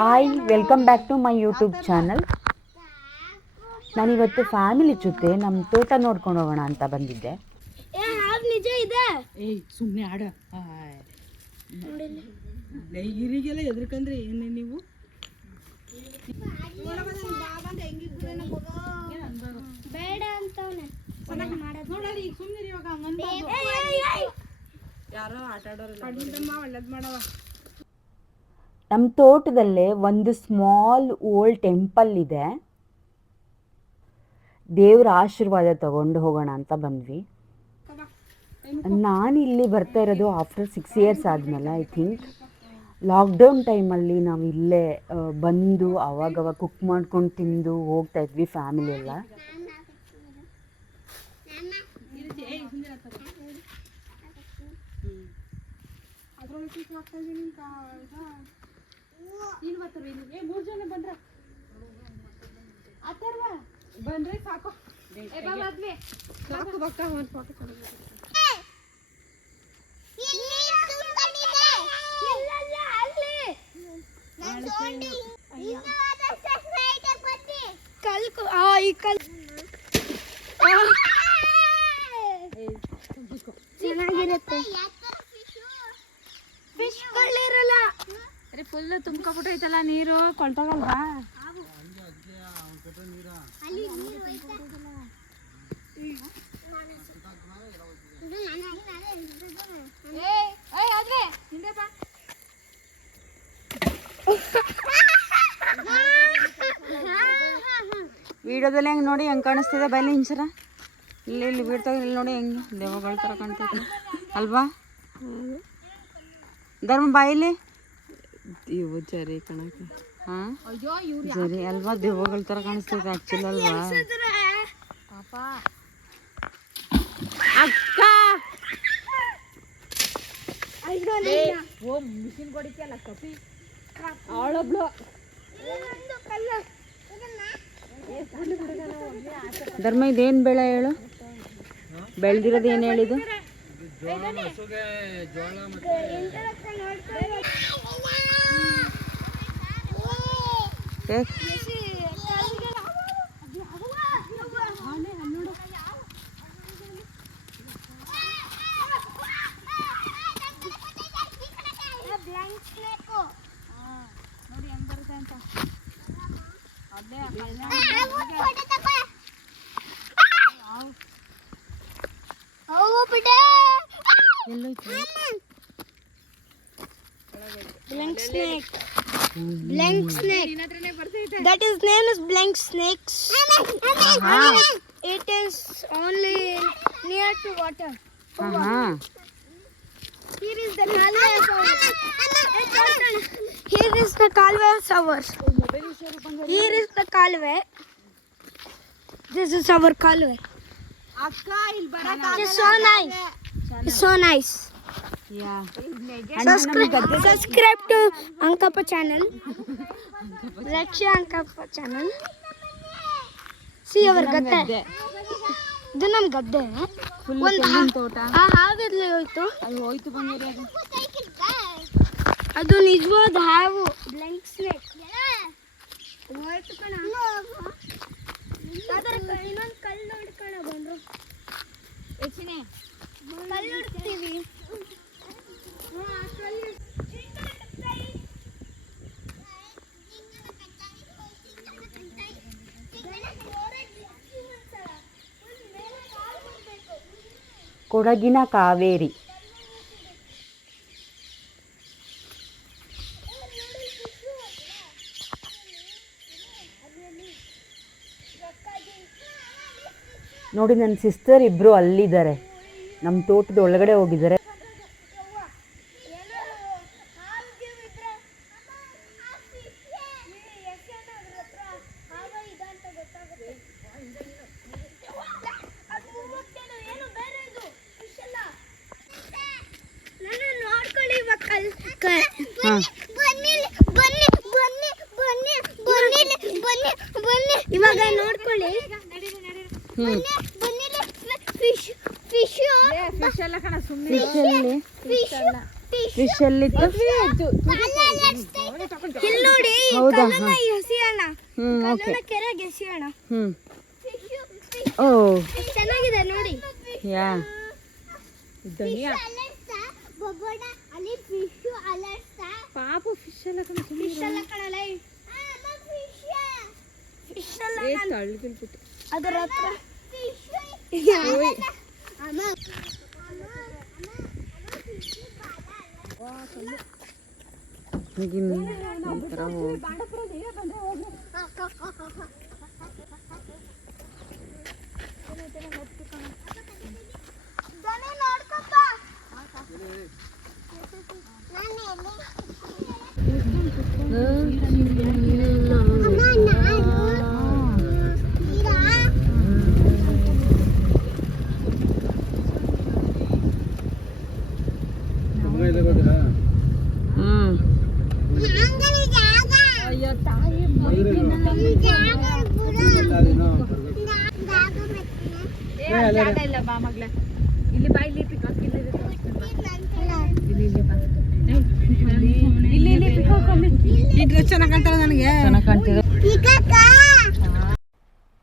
Hi, welcome back to my YouTube channel. ನಾನಿವತ್ತು family ಜೊತೆ ನಮ್ಮ ತೋಟ ನೋಡ್ಕೊಂಡು ಹೋಗೋಣ ಅಂತ ಬಂದಿದ್ದೆ. ನಿಜ ಇದೆ. ಸುಮ್ಮನೆ ಆಡ ಹಿರಿಗೆಲ್ಲ ಎದ್ರಕಂದ್ರೆ ಏನೇ ನೀವು ಬೇಡ ಅಂತವನೆ ನೋಡಲಿ ಸುಮ್ಮನೆ ಇವಾಗ ಯಾರೋ ಆಟ ಆಡೋರಲ್ಲ ಒಳ್ಳೇದು ಮಾಡವ. ನಮ್ಮ ತೋಟದಲ್ಲೇ ಒಂದು ಸ್ಮಾಲ್ ಓಲ್ಡ್ ಟೆಂಪಲ್ ಇದೆ. ದೇವ್ರ ಆಶೀರ್ವಾದ ತಗೊಂಡು ಹೋಗೋಣ ಅಂತ ಬಂದ್ವಿ. ನಾನು ಇಲ್ಲಿ ಬರ್ತಾ ಇರೋದು ಆಫ್ಟರ್ 6 years ಆದಮೇಲೆ. ಐ ಥಿಂಕ್ ಲಾಕ್ಡೌನ್ ಟೈಮಲ್ಲಿ ನಾವು ಇಲ್ಲೇ ಬಂದು ಅವಾಗವಾಗ ಕುಕ್ ಮಾಡ್ಕೊಂಡು ತಿಂದು ಹೋಗ್ತಾ ಇದ್ವಿ ಫ್ಯಾಮಿಲಿ ಎಲ್ಲ. ಬಂದ್ರೆ ಸಾಕು ಸಾಕು ಬಕ್ಕ ಒಂದು ಫೋಟೋ ಕೊಡು. ಚೆನ್ನಾಗಿರುತ್ತೆ. ಫಿಶ್ ಗಳಿರಲ್ಲ, ಫುಲ್ ತುಂಬ್ಕೊಬಿಟ್ಟೈತಲ್ಲ ನೀರು, ಕೊಳ್ತೋಗಲ್ವಾ? ವಿಡಿಯೋದಲ್ಲಿ ಹೆಂಗೆ ನೋಡಿ ಹೆಂಗೆ ಕಾಣಿಸ್ತಿದೆ ಬಯಲು ಹಿಂಸರ ಇಲ್ಲಿ ಬೀಳ್ತಾಗ ಇಲ್ಲಿ ನೋಡಿ ಹೆಂಗೆ ದೆವ್ವಗಳ ಥರ ಕಾಣ್ತೈತೆ ಅಲ್ವಾ? ಧರ್ಮ ಬಾಯಿಲಿ ಇವು ಜರಿ ಕಣಕ್ಕೆ. ಹಾಂ ಜರಿ ಅಲ್ವಾ? ದೆವ್ವಗಳ ಥರ ಕಾಣಿಸ್ತೈತೆ ಆ್ಯಕ್ಚುಲಿ ಅಲ್ವಾ? ಅಕ್ಕ ಮಿಷಿನ್ ಕೊಡಿಕಲ್ಲ ಕಪಿ ಅವಳೊಬ್ಳು. ಧರ್ಮ ಇದೇನು ಬೆಳೆ ಹೇಳು? ಬೆಳೆದಿರೋದು ಏನು ಹೇಳಿದು? Blank snake. Blank snake. That is name is blank snakes. It is only near to water. Here is the kalve shower. Here is the kalve shower. Here is the kalve. This is our kalve. It's so nice. It's so nice. Yeah. Subscribe to Ankappa channel. Raksha Ankappa channel. See our ಗದ್ದೆ. ಇದು ನಮ್ಮ ಗದ್ದೆ. ಒಂದು ತೋಟ ಹಾವಿರ್ಲಿ ಹೋಯ್ತು. ಅದು ಹೋಯ್ತು ಬಂದಿರಿ. ಅದು ನಿಜವಾದ ಹಾವು. Blank snake. ಹೋಯ್ತು ಕಣ. ಅದರ ಇನ್ನೊಂದು ಕಲ್ಲು ಹಿಡ್ಕಣ ಬಂದ್ರು. ಹೆಚ್ಚಿನ ಕಲ್ಲು ಹಿಡ್ತೀವಿ. ಕೊಡಗಿನ ಕಾವೇರಿ. ನೋಡಿ, ನನ್ನ ಸಿಸ್ಟರ್ ಇಬ್ಬರು ಅಲ್ಲಿದ್ದಾರೆ, ನಮ್ಮ ತೋಟದ ಒಳಗಡೆ ಹೋಗಿದ್ದಾರೆ. ಇವಾಗ ನೋಡ್ಕೊಳ್ಳಿ. ಫಿಶ್ ಎಲ್ಲ ಕಣ ಸುಮ್ಮನೆ. ಫಿಶ್ ಎಲ್ಲಿತ್ತು? ಇಲ್ಲಿ ನೋಡಿ ಹೌದಾ? ಕಲ್ಲನ್ನ ಎಸೆಯೋಣ, ಓಕೆ. ಕಲ್ಲನ್ನ ಕೆರೆಗೆ ಎಸೆಯೋಣ. ಓ ಚೆನ್ನಾಗಿದೆ ನೋಡಿ. ಯಾ ಧನಿಯಾ ಅಲ್ಲಿ ಫಿಶ್ ಅಲರ್ಟ್ಸ್ ಪಾಪು ಫಿಶ್ ಎಲ್ಲ ಕಣ ಫಿಶ್ ಎಲ್ಲ ಕಣಲ್ಲ ಫಿಶ್ ಎಲ್ಲ ತಳ್ಳಿಬಿಟ್ಟು ಅದರ ಹತ್ರ ಜಾಗ ಇಲ್ಲ ಬಾ ಮಗ್ಲ ಇಲ್ಲಿ ಬಾ ಇಲ್ಲಿ ಪಿಕಾಕ್ ಇಲ್ಲಿ ಬಾ ಇಲ್ಲಿ ಪಿಕಾಕ್ ಈ ಡ್ರೆಸ್ ಚೆನ್ನಾಗಿ ಕಾಣ್ತಾರ ನನಗೆ ಚೆನ್ನಾಗಿ ಕಾಣ್ತಿದೆ.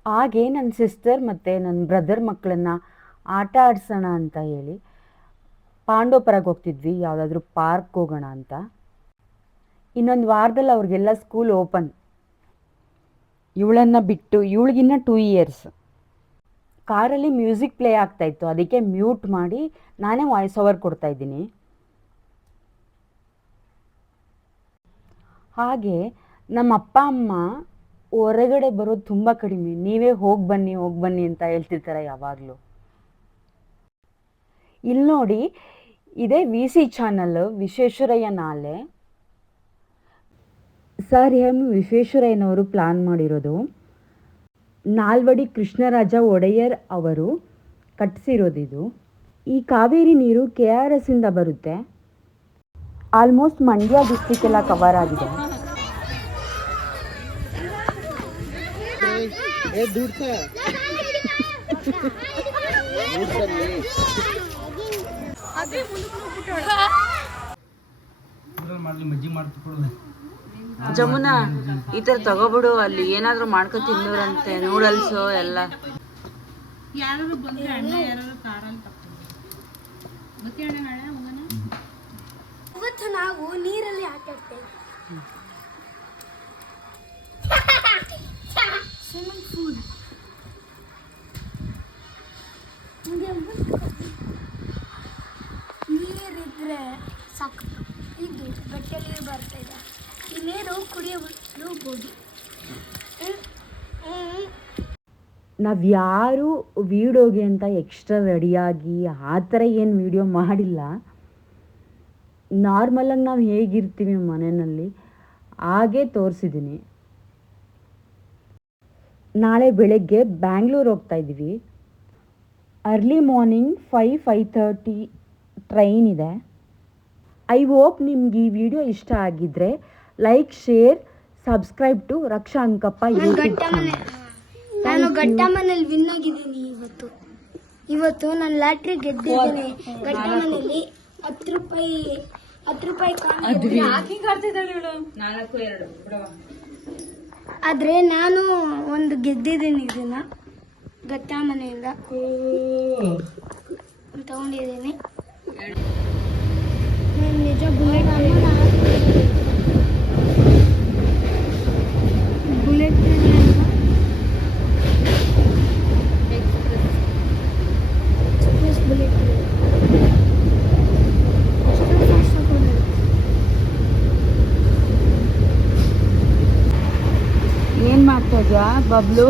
ಹಾಗೆ ನನ್ನ ಸಿಸ್ಟರ್ ಮತ್ತು ನನ್ನ ಬ್ರದರ್ ಮಕ್ಕಳನ್ನ ಆಟ ಆಡ್ಸೋಣ ಅಂತ ಹೇಳಿ ಪಾಂಡೋಪುರಕ್ಕೆ ಹೋಗ್ತಿದ್ವಿ, ಯಾವುದಾದ್ರೂ ಪಾರ್ಕ್ ಹೋಗೋಣ ಅಂತ. ಇನ್ನೊಂದು ವಾರದಲ್ಲಿ ಅವ್ರಿಗೆಲ್ಲ ಸ್ಕೂಲ್ ಓಪನ್. ಇವಳನ್ನು ಬಿಟ್ಟು, ಇವಳಿಗಿನ್ನ 2 ಇಯರ್ಸ್. ಕಾರಲ್ಲಿ ಮ್ಯೂಸಿಕ್ ಪ್ಲೇ ಆಗ್ತಾಯಿತ್ತು, ಅದಕ್ಕೆ ಮ್ಯೂಟ್ ಮಾಡಿ ನಾನೇ ವಾಯ್ಸ್ ಓವರ್ ಕೊಡ್ತಾಯಿದ್ದೀನಿ. ಹಾಗೆ ನಮ್ಮ ಅಪ್ಪ ಅಮ್ಮ ಹೊರಗಡೆ ಬರೋದು ತುಂಬ ಕಡಿಮೆ. ನೀವೇ ಹೋಗಿ ಬನ್ನಿ ಅಂತ ಹೇಳ್ತಿರ್ತಾರೆ ಯಾವಾಗಲೂ. ಇಲ್ಲಿ ನೋಡಿ, ಇದೇ VC ಚಾನಲ್ ವಿಶ್ವೇಶ್ವರಯ್ಯ ನಾಲೆ. ಸರ್ ಎಂ ವಿಶ್ವೇಶ್ವರಯ್ಯನವರು ಪ್ಲಾನ್ ಮಾಡಿರೋದು. ನಾಲ್ವಡಿ ಕೃಷ್ಣರಾಜ ಒಡೆಯರ್ ಅವರು ಕಟ್ಟಿಸಿರೋದಿದು. ಈ ಕಾವೇರಿ ನೀರು KRS ಇಂದ ಬರುತ್ತೆ. ಆಲ್ಮೋಸ್ಟ್ ಮಂಡ್ಯ ಡಿಸ್ಟ್ರಿಕ್ ಎಲ್ಲ ಕವರ್ ಆಗಿದೆ. ಜಮುನಾ, ಈ ಥರ ತಗೋಬಿಡು, ಅಲ್ಲಿ ಏನಾದರೂ ಮಾಡ್ಕೊ ತಿನ್ನೋರಂತೆ, ನೂಡಲ್ಸು ಎಲ್ಲ. ಯಾರು ಬಂದ್ರೆ ಅಣ್ಣ ಯಾರು ಕಾರಲ್ಲಿ ಮತ್ತೆ ಅಣ್ಣ ನಾಳೆ ಹೋಗೋಣ. ಇವತ್ತು ನಾವು ನೀರಲ್ಲಿ ಆಟ ಆಡ್ತೇವೆ. Swimming pool. ನೀರಿದ್ರೆ ಸಾಕು. ಇದು ಬೆಟ್ಟಲ್ಲಿ ಬರ್ತಾ ಇದೆ. ಈ ನೀರು ಕುಡಿಯಬಹುದು. ನಾವ್ಯಾರು ವೀಡಿಯೋಗೆ ಅಂತ ಎಕ್ಸ್ಟ್ರಾ ರೆಡಿಯಾಗಿ ಆ ಥರ ಏನು ವೀಡಿಯೋ ಮಾಡಿಲ್ಲ. ನಾರ್ಮಲಾಗಿ ನಾವು ಹೇಗಿರ್ತೀವಿ ಮನೆಯಲ್ಲಿ ಹಾಗೇ ತೋರಿಸಿದ್ದೀನಿ. ನಾಳೆ ಬೆಳಗ್ಗೆ ಬ್ಯಾಂಗ್ಳೂರು ಹೋಗ್ತಾಯಿದ್ದೀವಿ. ಅರ್ಲಿ ಮಾರ್ನಿಂಗ್ 5:30 ಟ್ರೈನ್ ಇದೆ. ಐ ಹೋಪ್ ನಿಮ್ಗೆ ಈ ವಿಡಿಯೋ ಇಷ್ಟ ಆಗಿದ್ದರೆ like, share, subscribe to Raksha Ankappa YouTube channel. ನಾನು ಗಟ್ಟಮ್ಮನಲ್ಲಿ ವಿನ್ ಆಗಿದ್ದೀನಿ. ಇವತ್ತು ನಾನು ಲಾಟ್ರಿ ಗೆದ್ದಿದ್ದೀನಿ. ಗಟ್ಟಮ್ಮನಲ್ಲಿ 10 ರೂಪಾಯಿ ಆದ್ರೆ ನಾನು ಒಂದು ಗೆದ್ದಿದ್ದೀನಿ. ಇದನ್ನ ಗಟ್ಟಮ್ಮನೆಯಿಂದ ತಗೊಂಡಿದ್ದೀನಿ. ನಿಜ ಬುಲೆಟ್ ಏನು ಮಾಡ್ತಾ ಇದ್ಯಾ ಬಬ್ಲು?